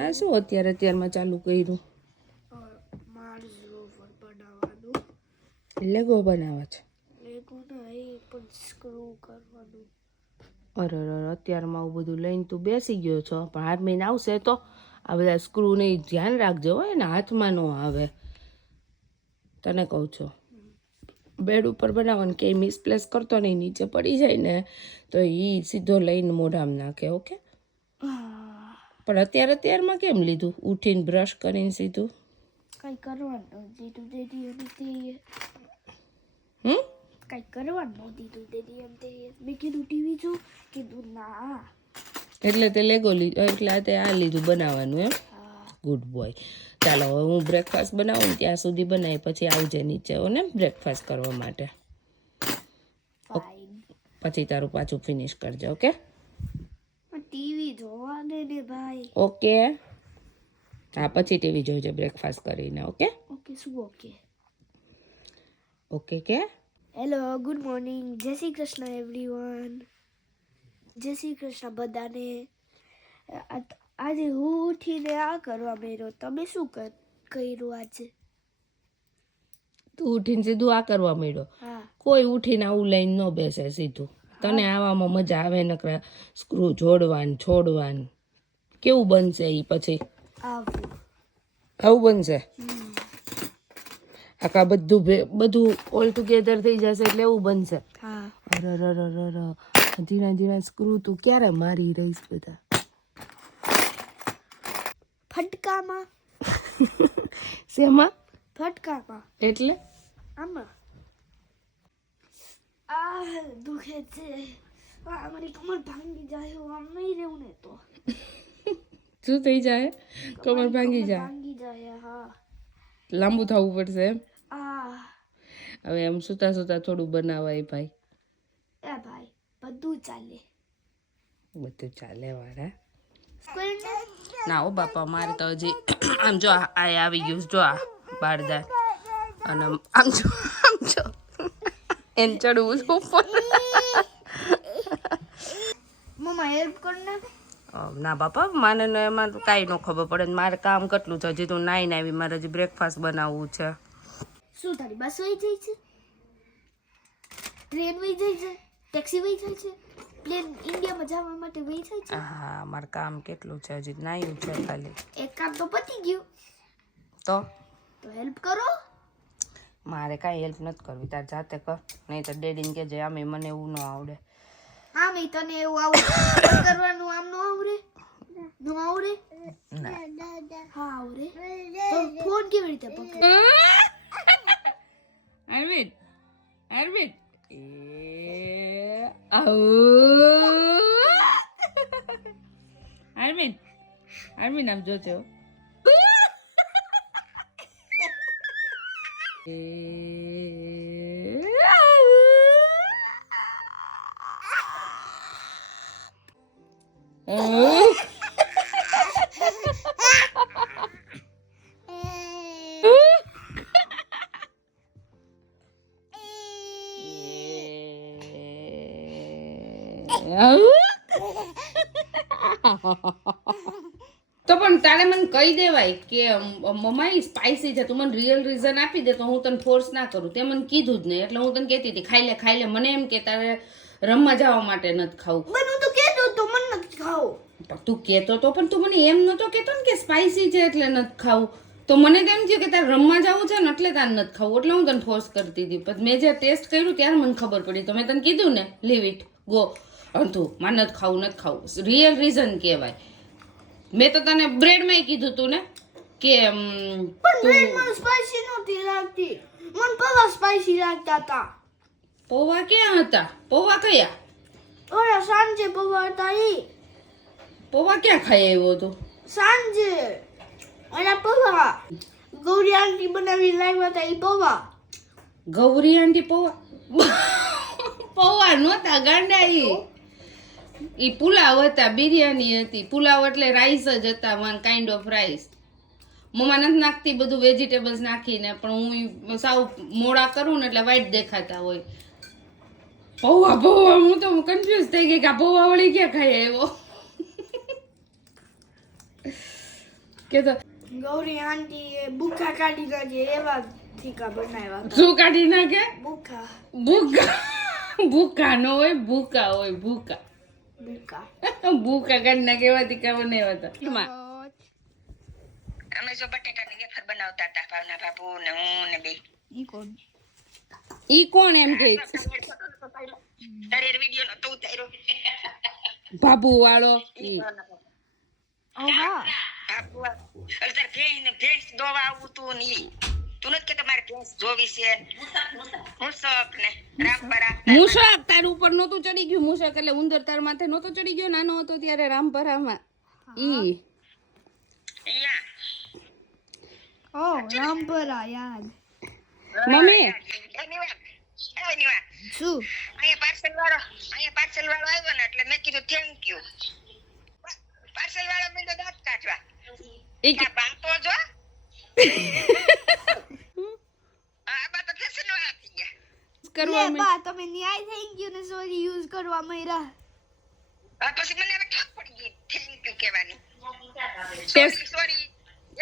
આ શું અત્યારે અત્યારમાં ચાલુ કર્યું? લેગો બનાવે છે. અરે અરે અત્યારમાં આવું બધું લઈને તું બેસી ગયો છો. પણ હાથ મહિને આવશે તો આ બધા સ્ક્રૂ ને ધ્યાન રાખજો હોય ને હાથમાં ન આવે. તને કહું છું. બેડ ઉપર બનાવવાનું કે મિસપ્લેસ કરતો નહીં નીચે પડી જાય ને તો એ સીધો લઈને મોઢામાં નાખે ઓકે પણ અત્યારે અત્યારમાં કેમ લીધું? ઉઠીને બ્રશ કરીને સીધું? કઈ કરવાનું દીધું દેદી એમ તે હમ? કઈ કરવાનું દીધું દેદી એમ તે મેં કીધું ટીવી જો કીધું ના. એટલે તે લેગો લીધું એટલે આ તે આ લીધું બનાવવાનું એમ? હા. ગુડ બોય ચાલો હવે હું બ્રેકફાસ્ટ બનાવું ત્યાં સુધી બનાવી પછી આવજે નીચે ને બ્રેકફાસ્ટ કરવા માટે. પછી તારું પાછું ફિનિશ કરજે ઓકે ઓકે? હા પછી ટીવી જોઈજો બ્રેકફાસ્ટ કરીને ઓકે? ઓકે શું ઓકે? ઓકે કે? હેલો ગુડ મોર્નિંગ જય શ્રી કૃષ્ણ એવરીવન જય શ્રી કૃષ્ણ બધાને. આજે હું ઉઠીને આ કરવા મેરો તમે શું કર કર્યું આજે? તું ઉઠીને સીધું આ કરવા મળ્યો કોઈ ઉઠીને આવું લઈને ન બેસે સીધું. તને આવામાં મજા આવે નકરા સ્ક્રૂ જોડવાન છોડવાન. કેવું બનશે એ પછી? આવું. બનશે? આખા બધું બધું ઓલ ટુગેધર થઈ જશે એટલે એવું બનશે. હા. ધીણા ઝીણા સ્ક્રૂ તું ક્યારે મારી રહીશ બધા? ફટકામાં. શેમાં? ફટકામાં. એટલે? આમાં. આ દુખે છે. મારી કમર ભાંગી જાય હું આમ નહીં રહેવું ને તો. શું થઈ જાય કમર ભાંગી જાય. ભાંગી જાય લાંબુ થવું પડશે એમ? હવે એમ સુતા સુતા થોડું બનાવાય ભાઈ. એ ભાઈ બધું ચાલે. બધું ચાલે વાળા ના? ઓ બાપા મારે તો હજી આમ જો આ આવી ગયું જો આ બારદાર અને આમ જો આમ જો. એને ચડવું છું મમ્મા હેલ્પ કર ને. અ, ના બાપા મને એમાં તો કાંઈ ન ખબર પડે. મારે કામ કેટલું છે? હજી તું નાઈને આવી મારે હજી બ્રેકફાસ્ટ બનાવવું છે. શું તારી બસ વહી જાય છે? ટ્રેન વહી જાય છે? ટેક્સી વહી જાય છે? પ્લેન ઇન્ડિયામાં જવા માટે વહી જાય છે? હા મારે કામ કેટલું છે? હજી નાયું છે ખાલી. એક કામ તો પતી ગયું. તો? તો હેલ્પ કરો. મારે કાંઈ હેલ્પ નથી કરવી. તાર જાતે કર. નહીં તો ડેડીને કહેજે આમે મને એવું ન આવડે. આમ ઈ તને એવું આવડે? કરવાનું આમ નો આવડે? નો આવડે? ના. હા આવડે. ફોન કેવી રીતે પકડ? અરવિંદ અરવિંદ. એ આવું. અરવિંદ અરવિંદ આમ જોજો. એ તો પણ તારે મને કહી દેવાય કે મમ્મા ઈ સ્પાઇસી છે, તું મને રિયલ રીઝન આપી દે તો હું તને ફોર્સ ના કરું. તે મને કીધું જ નહીં, એટલે હું તને કહેતી હતી, ખાઈ લે ખાઈ લે. મને એમ કે તારે રમવા જવા માટે નથી ખાવું મને તો કેતો તો મન નથી ખાવ પણ તું કહેતો તો પણ તું મને એમ નતો કહેતો ને કે સ્પાઇસી છે એટલે નથી ખાવું. તો મને તેમ થયું કે તારે રમવા જવું છે ને એટલે તારે નથી ખાવું. એટલે હું તને ફોર્સ કરતી હતી પણ મેં જે ટેસ્ટ કર્યું ત્યારે મને ખબર પડી. તો મેં તને કીધું ને લીવ ઇટ ગો અડધું મા નથી ખાવું નથી ખાવું. રિયલ રીઝન કહેવાય. મેં તો તને બ્રેડમાંય કીધું તું ને કે પણ મને નહોતી લાગતી. મને પૌવા સ્પાઇસી લાગતા હતા. પૌવા ક્યાં હતા? પૌવા કયા? ઓલા સાંજે પૌવા હતા ઈ. પૌવા ક્યાં ખાઈ આવ્યો હતો? સાંજે. અને પૌવા. ગૌરી આંટી બનાવી લાવ્યા હતા એ પૌવા. ગૌરી આંટી પૌવા? પૌવા નહોતા ગાંડા એ એ પુલાવ હતા બિરયાની હતી. પુલાવ એટલે રાઈસ જ હતા વન કાઇન્ડ ઓફ રાઈસ મમ્મા નથી નાખતી બધું વેજીટેબલ્સ નાખીને પણ હું સાવ મોડા કરું ને એટલે વાઈટ દેખાતા હોય. પૌવા પૌવા હું તો કન્ફ્યુઝ થઈ ગઈ કે આ પૌવા વળી ક્યાં ખાઈ આવ્યો? કે તો ગૌરી આંટી એ બુખા કાઢી નાખે એવા ઠીકા બનાવ્યા શું કાઢી નાખે? બુખા. ભૂકા ભૂખા નો હોય ભૂખા હોય ભૂખા ભૂખા ભૂખા કાઢી નાખે એવા તીકા બનાવ્યા હતા. અમે જો બટેટાની વેફર બનાવતા હતા ભાવના બાબુ ને હું ને બે. ઈ કોણ? ઈ કોણ એમ કે? તારે વીડિયો નતો ઉતાર્યો. બાબુ વાળો ઓ હા તાર ભેંસ ને ભેંસ દોવા આવું તું ને તું નથી કે તમારે ભેંસ જોવી છે? મુસક ને. રામપરા મૂષક તાર ઉપર નહોતું ચડી ગયું. મૂષક એટલે ઉંદર તાર માથે નહોતો ચડી ગયો. નાનો હતો ત્યારે રામપરામાં. ઈ. ઓ રામપરા યાદ. મમ્મી. શું? અહીંયા પાર્સલ વાળો અહીંયા પાર્સલ વાળો આવ્યો ને એટલે મેં કીધું થેન્ક યુ પાર્સલ વાળો મેં તો દાંત કાઢવા. તો ફેશન વાળા થઈ ગયા. કરવા તમે ન્યાય થેન્ક યુ ને સોરી યુઝ કરવા માંડ્યા. આ પછી મને હવે ઠાક પડી ગઈ. થેન્ક યુ કહેવાની. તે- સોરી સોરી.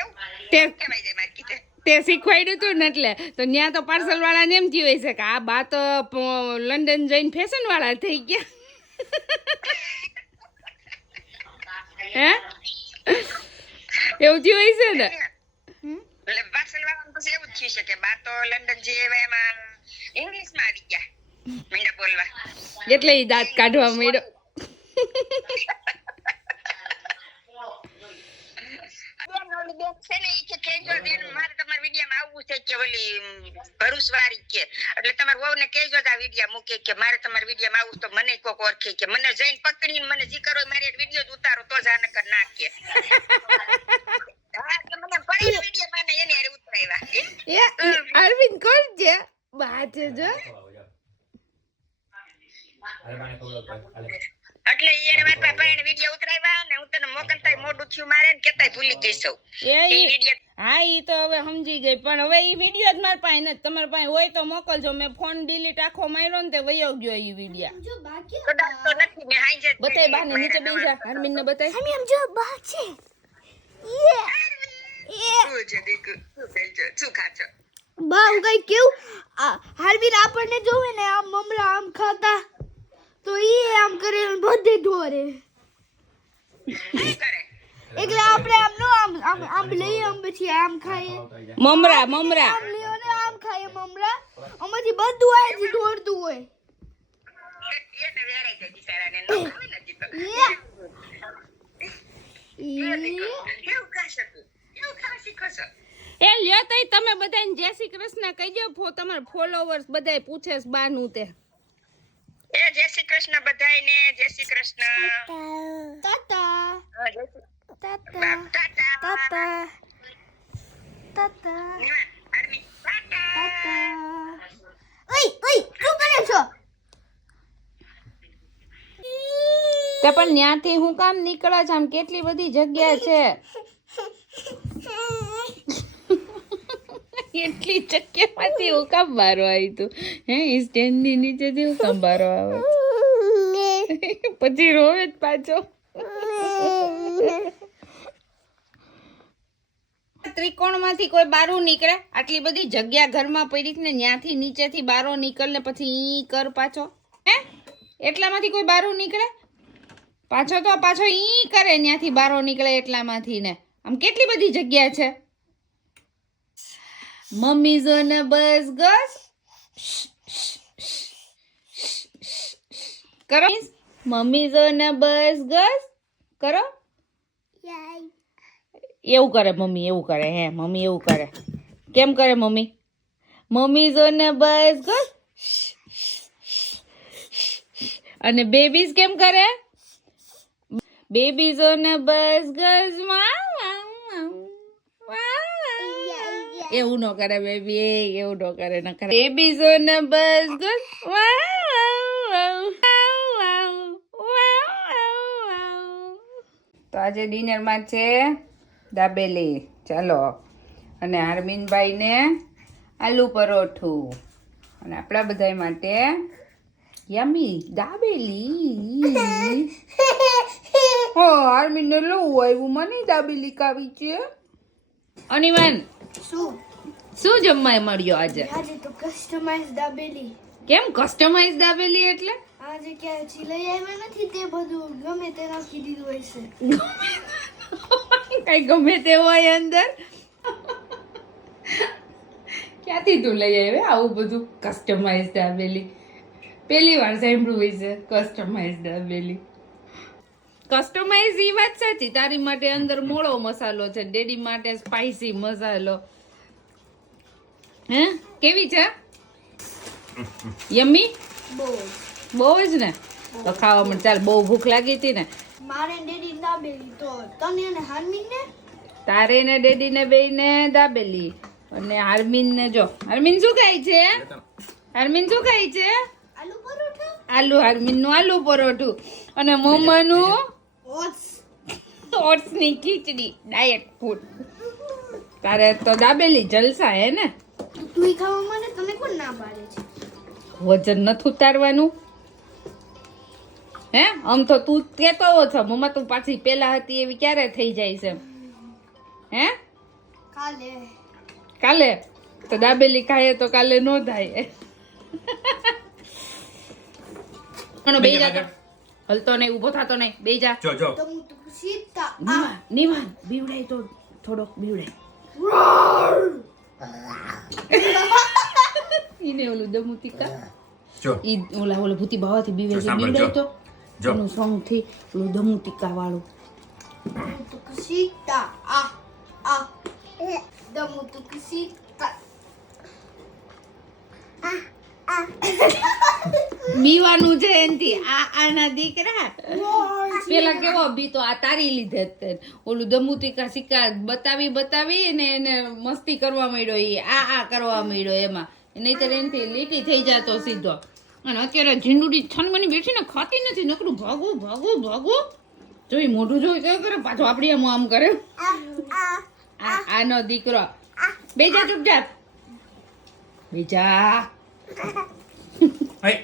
એવું? તે- કહેવાય જાય મારી કીધે. તે શીખવાડ્યું હતું ને એટલે. તો ત્યાં તો પાર્સલ વાળાને એમ થયું હશે કે આ બા તો લંડન જઈને ફેશન વાળા થઈ ગયા. હે? એવું થયું હશે ને? એટલે પાર્સલ વાળાને પછી એવું જ થયું છે કે બા તો લંડન જે એમાં ઇંગ્લિશમાં આવી ગયા મીંડા બોલવા. એટલે એ દાંત કાઢવા માંડ્યો બેન ઓલી બેન છે ને ઈ કે કહેજો બેન મારે તમારા વિડીયોમાં આવવું છે કે ઓલી ભરૂચ વાળી કે. એટલે તમારા વહુને કહેજો કે આ વીડિયો મૂકે કે મારે તમારા વિડીયોમાં આવવું તો મને કોક ઓળખે કે મને જઈને પકડીને મને જી કરો મારે વીડિયો જ ઉતારો તો જ આ નકર ના કે મને પડી વીડિયો મને એની હારે અરવિંદ કોણ છે? બા છે જો. એટલે ઈ એને મારી પાસે પડીને વિડિયો ઉતરાવ્યા ને હું તને મોકલતા મોઢું થયું મારે ને કેતાય ભૂલી ગઈ સૌ એ વિડિયો હા ઈ તો હવે સમજી ગઈ પણ હવે ઈ વિડિયો જ મારા પાસે નથી. તમારા પાસે હોય તો મોકલજો. મેં ફોન ડિલીટ આખો માર્યો ને તે વયો ગયો ઈ વિડિયો જો બાકી તો નથી મેં હાંજે જ બતાય બાને નીચે બેસી જા. હરમીન ને બતાય. હમી એમ જો બા છે યે. યે. શું ખાચો બા હું કઈ કેવું? આ હાર્બિન આપણને જોવે ને આમ મમરા આમ ખાતા. તો એ આમ કરે બધે ઢોરે. એટલે આપણે આમ નો આમ આમ આમ લઈએ આમ પછી આમ ખાઈએ. મમરા મમરા. આમ લ્યો ને આમ ખાઈએ મમરા. આમાંથી બધું આ જ ઢોળતું હોય. એ લ્યો તઈ તમે બધાને જય શ્રી કૃષ્ણ કહીજો તમારા ફોલોવર્સ બધાય પૂછે બાનું તે. એ જય શ્રી કૃષ્ણ બધાયને જય શ્રી કૃષ્ણ. તાતા હા, જય શ્રી- ટાટા. તાતા તાતા નિવા, આરમી, ટાટા. ઓય ઓય શું કરે છો? તે પણ ત્યાંથી હું કામ નીકળે છે? આમ કેટલી બધી જગ્યા છે? એટલી ચક્કીમાંથી હું કામ આવી તું. હે ઈ સ્ટેન્ડની નીચેથી હું કામ આવે. પછી રોવે જ પાછો. ત્રિકોણમાંથી કોઈ બારું નીકળે? આટલી બધી જગ્યા ઘરમાં પડી ને ત્યાંથી નીચેથી બારો નીકળ ને પછી ઈ કર પાછો. હે? એટલામાંથી કોઈ બારું નીકળે? પાછો તો પાછો ઈ કરે ત્યાંથી બારો નીકળે એટલામાંથી ને. આમ કેટલી બધી જગ્યા છે? મમ્મી જો ને બસ ગસ કરો મમ્મી જો ને બસ ગસ કરો એવું કરે મમ્મી એવું કરે હે મમ્મી એવું કરે. કેમ કરે મમ્મી? મમ્મી જો ને બસ ગસ અને બેબીઝ કેમ કરે? બેબીઝ ને બસ ગસ એવું ન કરે બેબી એ એવું ન કરે ન કરે. બેબીઝ ને બસ ગસ તો આજે ડિનરમાં છે દાબેલી. ચાલો. અને હરમીનભાઈને આલુ પરોઠું. અને આપણા બધા માટે યમી દાબેલી. હો હરમીનને લઉં આવ્યું. મને દાબેલી કાવી છે. અનિમાન શું? શું જમવા મળ્યો આજે? આજે તો કસ્ટમાઇઝ દાબેલી. કેમ કસ્ટમાઇઝ દાબેલી એટલે? આજે ક્યાંયથી લઈ આવ્યા નથી તે બધું. ગમે તે નાખી દીધું હશે કઈ ગમે તે હોય અંદર? ક્યાંથી તું લઈ આવે આવું બધું કસ્ટમાઇઝ દાબેલી? પહેલી વાર સાંભળ્યું છે કસ્ટમાઇઝ દાબેલી. કસ્ટમાઇઝ ઈ વાત સાચી. તારી માટે અંદર મોળો મસાલો છે ડેડી માટે સ્પાઈસી મસાલો. હે? કેવી છે? યમ્મી બહુ જ ને? તો ખાવા માટે ચાલ બહુ ભૂખ લાગી હતી ને. મારે ડેડી દાબેલી તો તને અને હાર્મિન ને તારે ને ડેડી ને બે ને દાબેલી. અને હારમીન ને જો. હારમીન શું ખાય છે? હાર્મિન શું ખાય છે? આલુ પરોઠા? આલુ હાર્મિનનું આલુ પરોઠું. અને મમ્માનું ઓટ્સ ઓટ્સ. ની ખીચડી ડાયટ ફૂડ. તારે તો દાબેલી જલસા હે ને? તું ખાવા મને તને કોણ ના પાડે છે? વજન નથી ઉતારવાનું. હે? આમ તો તું કેતો હો છો મમ્મા તું પાછી પેલા હતી એવી ક્યારે થઈ જાય છે? હે? કાલે. કાલે? તો દાબેલી ખાઈએ તો કાલે નો થાય. અને બે જા હલતો નહીં ઊભો થતો નહીં. બે જા. જો જો. તો હું તું સીતા નિવાન નિવાન બીવડાય તો થોડોક બીવડાય. ઈને ઓલું દમુતિકા. જો. ઈ ઓલા ઓલા ભૂતી ભાવાથી બીવે છે બીવડાય તો. જો. એનું સોંગથી ઓલું દમુતિકા વાળું સીતા આ આ દમુ આ સીતા બીવાનું છે એનથી. આ આના દીકરા. પેલા કેવો બીતો આ તારી લીધે જ ઓલું દમુતિકા સિક્કા બતાવી બતાવી ને એને મસ્તી કરવા માંડ્યો એ આ આ કરવા માંડ્યો એમાં. નહીતર એનથી લીટી થઈ જતો સીધો. અને અત્યારે ઝીંડુડી છનમની બેઠીને ખાતી નથી. નકરું ભાગવું ભાગવું ભાગવું જોઈ મોઢું જોઈ કયો કરે. પાછો આપણી એમ આમ કરે. આ આનો દીકરો. બેજા ચૂપચાપ. બેજા. હઈ